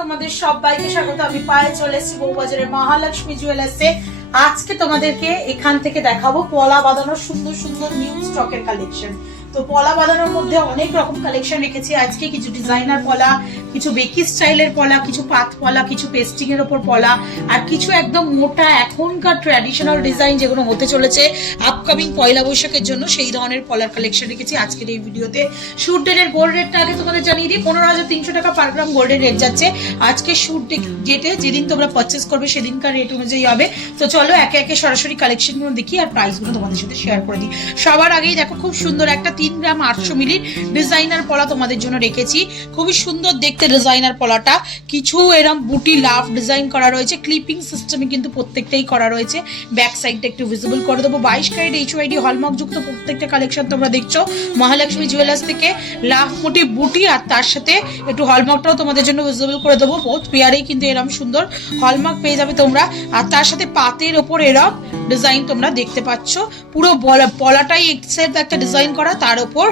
তোমাদের সবাইকে স্বাগত। আমি পায়ে চলে এসেছি বউবাজারের মহালক্ষ্মী জুয়েলার্সে। আজকে তোমাদেরকে এখান থেকে দেখাবো পলা বাঁধানোর সুন্দর সুন্দর নিউ স্টকের কালেকশন। তো পলা বাঁধানোর মধ্যে অনেক রকম কালেকশন রেখেছি আজকে। কিছু ডিজাইনার পলা, কিছু বেকি স্টাইলের পলা, কিছু পাত পলা, কিছু পেস্টিং এর উপর পলা, আর কিছু একদম মোটা এখনকার ট্র্যাডিশনাল ডিজাইন যেগুলো হতে চলেছে আপকামিং পয়লা বৈশাখের জন্য, সেই ধরনের পলার কালেকশন রেখেছি আজকের এই ভিডিওতে। শুট ডেটের গোল্ড রেটটা আগে তোমাদের জানিয়ে দিই, 15,300 টাকা পার গ্রাম গোল্ডের রেট যাচ্ছে আজকে। শুট ডেটে যেদিন তোমরা পারচেস করবে সেদিনকার রেট অনুযায়ী হবে। তো চলো একে একে সরাসরি কালেকশনগুলো দেখি আর প্রাইসগুলো তোমাদের সাথে শেয়ার করে দিই। সবার আগেই দেখো খুব সুন্দর একটা 3 গ্রাম 800 মিলির ডিজাইনার পলা তোমাদের জন্য রেখেছি। খুবই সুন্দর দেখতে ডিজাইনার পলাটা, কিছু এরম বুটি লাভ ডিজাইন করা রয়েছে, ক্লিপিং সিস্টেমে কিন্তু প্রত্যেকটাই করা রয়েছে। ব্যাক সাইডটা একটু ভিজিবল করে দেবো। 22 ক্যারেট HYD হলমার্ক যুক্ত প্রত্যেকটা কালেকশন তোমরা দেখছো মহালক্ষ্মী জুয়েলার্স থেকে। লাভ মোটিভ বুটি আর তার সাথে একটু হলমার্কটাও তোমাদের জন্য ভিজিবল করে দেবো। বোথ পেয়ারেই কিন্তু এরম সুন্দর হলমার্ক পেয়ে যাবে তোমরা। আর তার সাথে পাতের ওপর এরম ডিজাইন তোমরা দেখতে পাচ্ছ। পুরো পলাটাই একটা ডিজাইন করা, তার উপর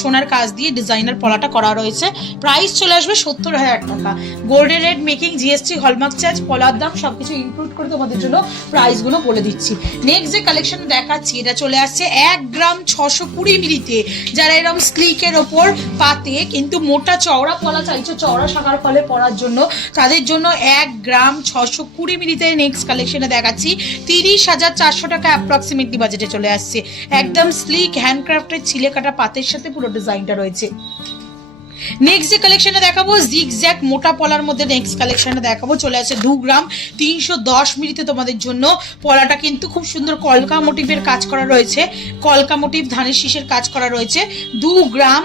সোনার কাজ দিয়ে ডিজাইনার পলাটা করা রয়েছে। প্রাইস চলে আসবে 70,000 টাকা। Golden rate making, GST, hallmark charge, পলার দাম সবকিছু ইনক্লুড করে তোমাদের জন্য প্রাইসগুলো বলে দিচ্ছি। নেক্সট যে কালেকশন দেখাচ্ছি এটা চলে আসছে 1 গ্রাম 620 মিলিতে। যারা এরকম স্লিকের ওপর পাতে কিন্তু মোটা চওড়া পলা চাইছো চওড়া শাখার ফলে পরার জন্য, তাদের জন্য 1 গ্রাম 620 মিলিতে নেক্সট কালেকশনে দেখাচ্ছি 30,400 টাকা অ্যাপ্রক্সিমেটলি বাজেটে চলে আসছে। একদম স্লিক হ্যান্ডক্রাফটের ছিলে কাটা পাতের সাথে পুরো ডিজাইনটা রয়েছে। নেক্সট যে কালেকশনে দেখাবো জিগজ্যাগ মোটা পলার মধ্যে নেক্সট কালেকশনে দেখাবো চলে আসে 2 গ্রাম 310 মিলিতে তোমাদের জন্য। পলাটা কিন্তু খুব সুন্দর কলকা মোটিভের কাজ করা রয়েছে, কলকা মোটিভ ধানের শীষের কাজ করা রয়েছে। 2 গ্রাম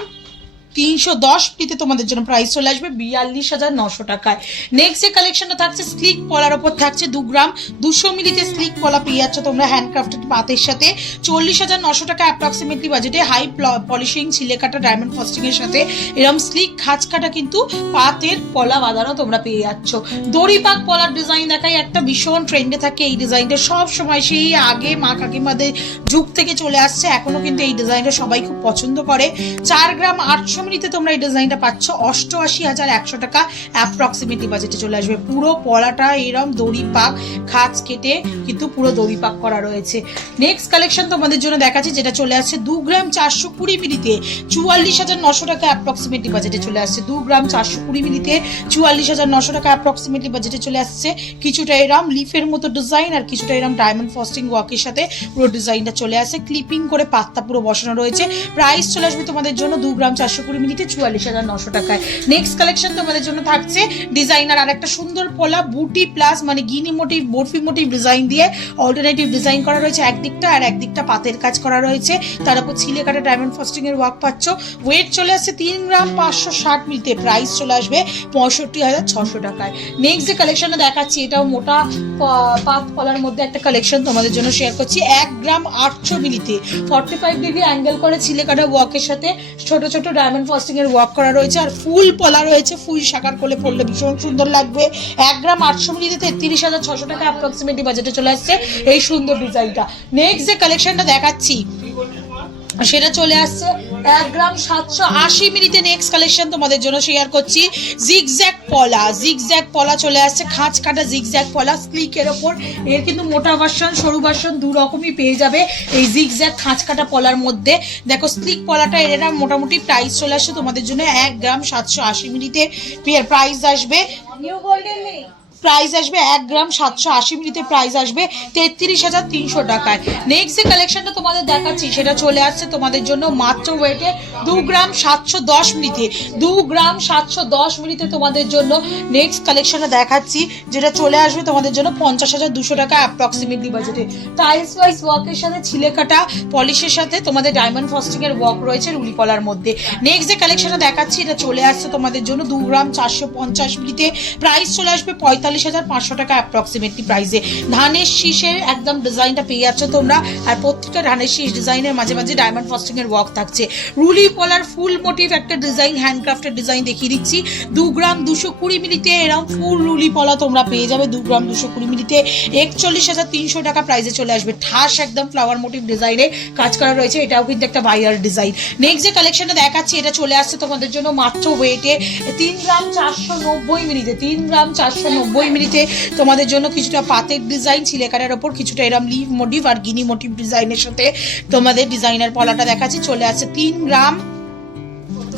310 মিলিতে তোমাদের জন্য প্রাইস চলে আসবে 42,900 টাকায়। নেক্সট যে কালেকশনটা থাকছে স্লিক পলার ওপর থাকছে 2 গ্রাম 200 মিলিতে স্লিক পলা পেয়ে যাচ্ছ তোমরা হ্যান্ডক্রাফটেড পাতের সাথে। 40,900 টাকা অ্যাপ্রক্সিমেটলি বাজেটে। হাই পলিশিং ছিলে কাটা ডায়মন্ড ফস্টিং এর সাথে এরকম স্লিক খাঁজ কাটা কিন্তু পাতের পলা বাঁধানো তোমরা পেয়ে যাচ্ছ। দড়ি পাক পলার ডিজাইন দেখাই একটা ভীষণ ট্রেন্ডে থাকে এই ডিজাইনটা সব সময়, সেই আগে মা কাকিমাদের যুগ থেকে চলে আসছে, এখনো কিন্তু এই ডিজাইনটা সবাই খুব পছন্দ করে। 4 গ্রাম 800 মিলিতে তোমরা এই ডিজাইনটা পাচ্ছ 88,100 টাকা অ্যাপ্রক্সিমেটলি বাজেটে চলে আসবে। পুরো পলাটা এরম দড়ি পাক খাঁজ কেটে কিন্তু পুরো দড়ি পাক করা রয়েছে। নেক্সট কালেকশন তোমাদের জন্য দেখাচ্ছি যেটা চলে আসছে 2 গ্রাম 420 মিলিতে 44,900 টাকা অ্যাপ্রক্সিমেটলি বাজেটে চলে আসছে। 2 গ্রাম 420 মিলিতে 44,900 টাকা অ্যাপ্রক্সিমেটলি বাজেটে চলে আসছে। কিছুটা এরম লিফের মতো ডিজাইন আর কিছুটা এরম ডায়মন্ড ফস্টিং ওয়ার্কের সাথে পুরো ডিজাইনটা চলে আসে। ক্লিপিং করে পাত্তা পুরো বসানো রয়েছে। প্রাইস চলে আসবে তোমাদের জন্য 2 গ্রাম 420 মিনিটে 44,900 টাকায়। নেক্সট কালেকশন তোমাদের জন্য থাকছে ডিজাইনার আর একটা সুন্দর পলা বুটি প্লাস মানে গিনি মোটিভ বরফি মোটিভ ডিজাইন দিয়ে অল্টারনেটিভ ডিজাইন করা রয়েছে একদিকটা, আর একদিকটা পাতের কাজ করা রয়েছে, তার উপর ছিলে কাটা ডায়মন্ড ফস্টিং এর ওয়ার্ক পাচ্ছ। ওয়েট চলে আসছে 3 গ্রাম 560 মিলিতে। প্রাইস চলে আসবে 65,600 টাকায়। নেক্সট যে কালেকশনটা দেখাচ্ছি এটাও মোটা পাত পলার মধ্যে একটা কালেকশন তোমাদের জন্য শেয়ার করছি। 1 গ্রাম 800 মিলিতে 45 ডিগ্রি অ্যাঙ্গেল করে ছিলে কাটা ওয়ার্কের সাথে ছোট ছোট ডায়মন্ড ফস্টিং এর ওয়ার্ক করা রয়েছে, আর ফুল পলা রয়েছে, ফুল শাখার কোলে পড়লে ভীষণ সুন্দর লাগবে। 1 গ্রাম 800 মিলিতে 33,600 টাকা অ্যাপ্রক্সিমেটলি বাজেটে চলে আসছে এই সুন্দর ডিজাইনটা। নেক্সট যে কালেকশনটা দেখাচ্ছি সেটা চলে আসছে 1 গ্রাম 780 মিলিতে। নেক্সট কালেকশন তোমাদের জন্য শেয়ার করছি জিগজ্যাগ পলা। জিগজ্যাগ পলা চলে আসছে, খাঁজ কাটা জিগজ্যাগ পলা স্লিকের ওপর। এর কিন্তু মোটা ভার্সন সরু ভার্সন দু রকমই পেয়ে যাবে এই জিগজ্যাগ খাঁজ কাটা পলার মধ্যে। দেখো স্লিক পলাটা এরা মোটামুটি প্রাইস চলে আসছে তোমাদের জন্য 1 গ্রাম 780 মিলিতে। প্রাইস আসবে নিউ গোল্ডেন নেই, প্রাইস আসবে 1 গ্রাম 780 মিলিতে প্রাইস আসবে 33,300 টাকায়। নেক্সট যে কালেকশনটা তোমাদের দেখাচ্ছি সেটা চলে আসছে তোমাদের জন্য মাত্র ওয়েটে 2 গ্রাম 710 মিলিতে। 2 গ্রাম 710 মিলিতে তোমাদের জন্য নেক্সট কালেকশনটা দেখাচ্ছি যেটা চলে আসবে তোমাদের জন্য 50,200 টাকা অ্যাপ্রক্সিমেটলি বাজেটে। টাইলস ওয়াইজ ওয়ার্কের সাথে ছিলে কাটা পলিশের সাথে তোমাদের ডায়মন্ড ফস্টিং এর ওয়ার্ক রয়েছে রুলি পলার মধ্যে। নেক্সট যে কালেকশনটা দেখাচ্ছি এটা চলে আসছে তোমাদের জন্য 2 গ্রাম 450 মিলিতে। প্রাইস চলে আসবে 45,000 39,500 টাকা অ্যাপ্রক্সিমেটলি প্রাইসে। ধানের শীষের একদম ডিজাইনটা পেয়ে যাচ্ছ তোমরা, আর প্রত্যেকটা ধানের শীষ ডিজাইনের মাঝে মাঝে ডায়মন্ড ফস্টিং এর ওয়ার্ক থাকছে। রুলি পলার ফুল মোটিভ একটা ডিজাইন, হ্যান্ডক্রাফটের ডিজাইন দেখিয়ে দিচ্ছি। 2 গ্রাম 220 মিলিতে এরকম ফুল রুলি পলা তোমরা পেয়ে যাবে 2 গ্রাম 220 মিলিতে 41,300 টাকা প্রাইসে চলে আসবে। ঠাস একদম ফ্লাওয়ার মোটিভ ডিজাইনে কাজ করা রয়েছে, এটাও কিন্তু একটা ভাইরাল ডিজাইন। নেক্সট যে কালেকশনটা দেখাচ্ছি এটা চলে আসছে তোমাদের জন্য মাত্র ওয়েটে 3 গ্রাম 490 মিলিতে। 3 গ্রাম 490 মিলিতে তোমাদের জন্য কিছুটা পাতের ডিজাইন ছিলেকাটার ওপর, কিছুটা এরম লিভ মোটিভ আর গিনি মোটিভ ডিজাইনের সাথে তোমাদের ডিজাইনার পলাটা দেখাচ্ছি। চলে আসছে 3 গ্রাম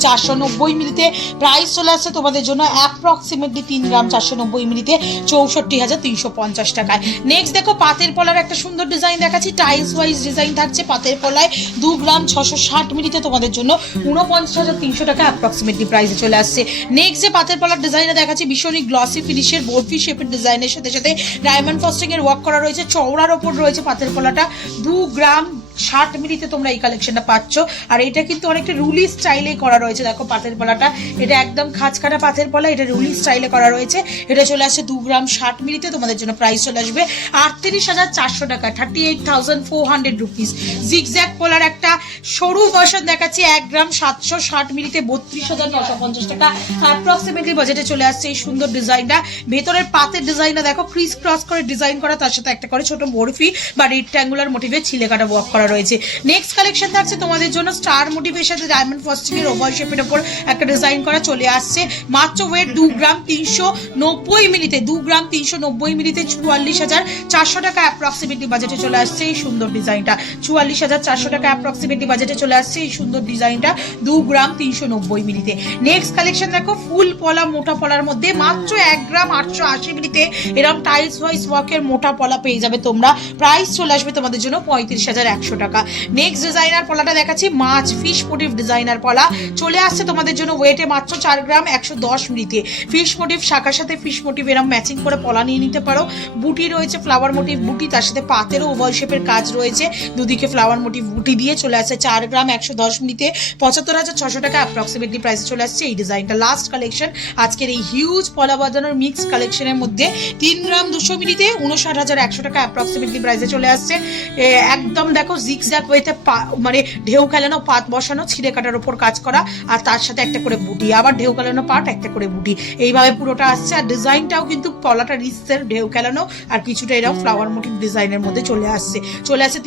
490 মিলিতে, প্রাইস চলে আসছে তোমাদের জন্য অ্যাপ্রক্সিমেটলি 3 গ্রাম 490 মিলিতে 64,350 টাকায়। নেক্সট দেখো পাতের পলার একটা সুন্দর ডিজাইন দেখাচ্ছি, টাইলস ওয়াইজ ডিজাইন থাকছে পাতের পলায় 2 গ্রাম 660 মিলিতে তোমাদের জন্য 49,300 টাকা অ্যাপ্রক্সিমেটলি প্রাইসে চলে আসছে। নেক্সট যে পাতের পলার ডিজাইনটা দেখাচ্ছি ভীষণই গ্লসি ফিনিশের বরফি শেপের ডিজাইনের সাথে সাথে ডায়মন্ড ফস্টিং এর ওয়ার্ক করা রয়েছে, চওড়ার ওপর রয়েছে পাতের পলাটা। 2 গ্রাম 60 মিলিতে তোমরা এই কালেকশনটা পাচ্ছ, আর এটা কিন্তু অনেকটা রুলি স্টাইলে করা রয়েছে। দেখো পাতের পলাটা, এটা একদম খাঁজকাটা পাতের পলা, এটা রুলি স্টাইলে করা রয়েছে। এটা চলে আসছে 2 গ্রাম 60 মিলিতে, তোমাদের জন্য প্রাইস চলে আসবে 38,400 টাকা, 38,400 রুপিস। জিগজ্যাগ পলার একটা সরু ভার্সন দেখাচ্ছি 1 গ্রাম 760 মিলিতে 32,950 টাকা অ্যাপ্রক্সিমেটলি বাজেটে চলে আসছে এই সুন্দর ডিজাইনটা। ভেতরের পাতের ডিজাইনটা দেখো ক্রিস ক্রস করে ডিজাইন করা, তার সাথে একটা করে ছোট বরফি বা রেক্ট্যাঙ্গুলার মোটিভে ছিলেকাটা ওয়ার্ক করা রয়েছে। নেক্সট কালেকশন থাকছে তোমাদের জন্য স্টার মোটিভের সাথে ডায়মন্ড ফস্টিং এর ওভাল শেপের উপর একটা ডিজাইন করা, চলে আসছে মাত্র ওয়েট 2 গ্রাম 390 মিলিতে। 2 গ্রাম 390 মিলিতে 44,400 টাকা অ্যাপ্রক্সিমেটলি বাজেটে চলে আসছে এই সুন্দর ডিজাইনটা। 44,400 টাকা অ্যাপ্রক্সিমেটলি বাজেটে চলে আসছে এই সুন্দর ডিজাইনটা 2 গ্রাম 390 মিলিতে। নেক্সট কালেকশন দেখো ফুল পলা মোটা পলার মধ্যে মাত্র 1 গ্রাম 880 মিলিতে এরকম টাইলস ওয়াইজ ওয়ার্কের মোটা পলা পেয়ে যাবে তোমরা, প্রাইস চলে আসবে তোমাদের জন্য 35,100 টাকা। নেক্সট ডিজাইনার পলাটা দেখাচ্ছি মাছ ফিশ মোটিভ ডিজাইনার পলা, চলে আসছে তোমাদের জন্য ওয়েটে মাত্র 4 গ্রাম 110 মিলিতে। ফিশ মোটিভ শাখার সাথে ফিশ মোটিভ এরকম ম্যাচিং করে পলা নিয়ে নিতে পারো। বুটি রয়েছে ফ্লাওয়ার মোটিভ বুটি, তার সাথে পাতেরও ওভাল শেপের কাজ রয়েছে, দুদিকে ফ্লাওয়ার মোটিভ বুটি দিয়ে চলে আসছে 4 গ্রাম 110 মিলিতে 75,600 টাকা অ্যাপ্রক্সিমেটলি প্রাইসে চলে আসছে এই ডিজাইনটা। লাস্ট কালেকশন আজকের এই হিউজ পলা বাঁধানোর মিক্স কালেকশনের মধ্যে 3 গ্রাম 200 মিলিতে 59,100 টাকা অ্যাপ্রক্সিমেটলি প্রাইসে চলে আসছে। একদম দেখো জিগজ্যাগ ওয়েতে মানে ঢেউ খেলানো পাত বসানো ছিঁড়ে কাটার উপর কাজ করা, আর তার সাথে একটা করে বুটি, আবার ঢেউ খেলানো পাট একটা করে বুটি, এইভাবে পুরোটা আসছে। আর ডিজাইনটাও কিন্তু পলাটা রিসের ঢেউ খেলানো আর কিছুটা এরকম ফ্লাওয়ার মোটিভ ডিজাইনের মধ্যে চলে আসছে।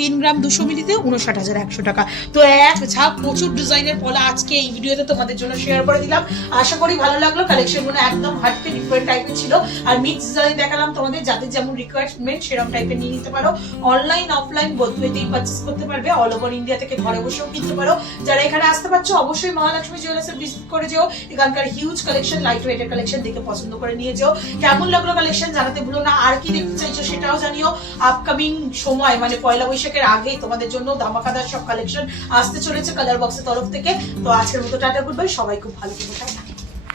3 গ্রাম 200 মিলিতে 59,100 টাকা। তো এক ঝাঁক প্রচুর ডিজাইনের পলা আজকে এই ভিডিওতে তোমাদের জন্য শেয়ার করে দিলাম, আশা করি ভালো লাগলো। কালেকশনগুলো একদম হাটকে ডিফারেন্ট টাইপের ছিল, আর মিক্স ডিজাইন দেখালাম তোমাদের, যাদের যেমন রিকোয়ারমেন্ট সেরকম টাইপের নিয়ে নিতে পারো। অনলাইন অফলাইন বোথ ওয়েতেই পারচেজ করতে পারবে, অল ওভার ইন্ডিয়া থেকে ঘরে বসেও কিনতে পারো। যারা এখানে আসতে পারছো অবশ্যই মহালক্ষ্মী জুয়েলার্সে ভিজিট করে যেও, এখানকার হিউজ কালেকশন লাইট ওয়েটের কালেকশন দেখে পছন্দ করে নিয়ে যেও। কেমন লাগলো কালেকশন জানাতে ভুলো না, আর কি দেখতে চাইছো সেটাও জানিও। আপকামিং সময় মানে পয়লা বৈশাখের আগেই তোমাদের জন্য ধামাকাদার সব কালেকশন আসতে চলেছে কালার বক্সের তরফ থেকে। তো আজকের মতো টাটা গুড বাই, সবাই খুব ভালো থেকো।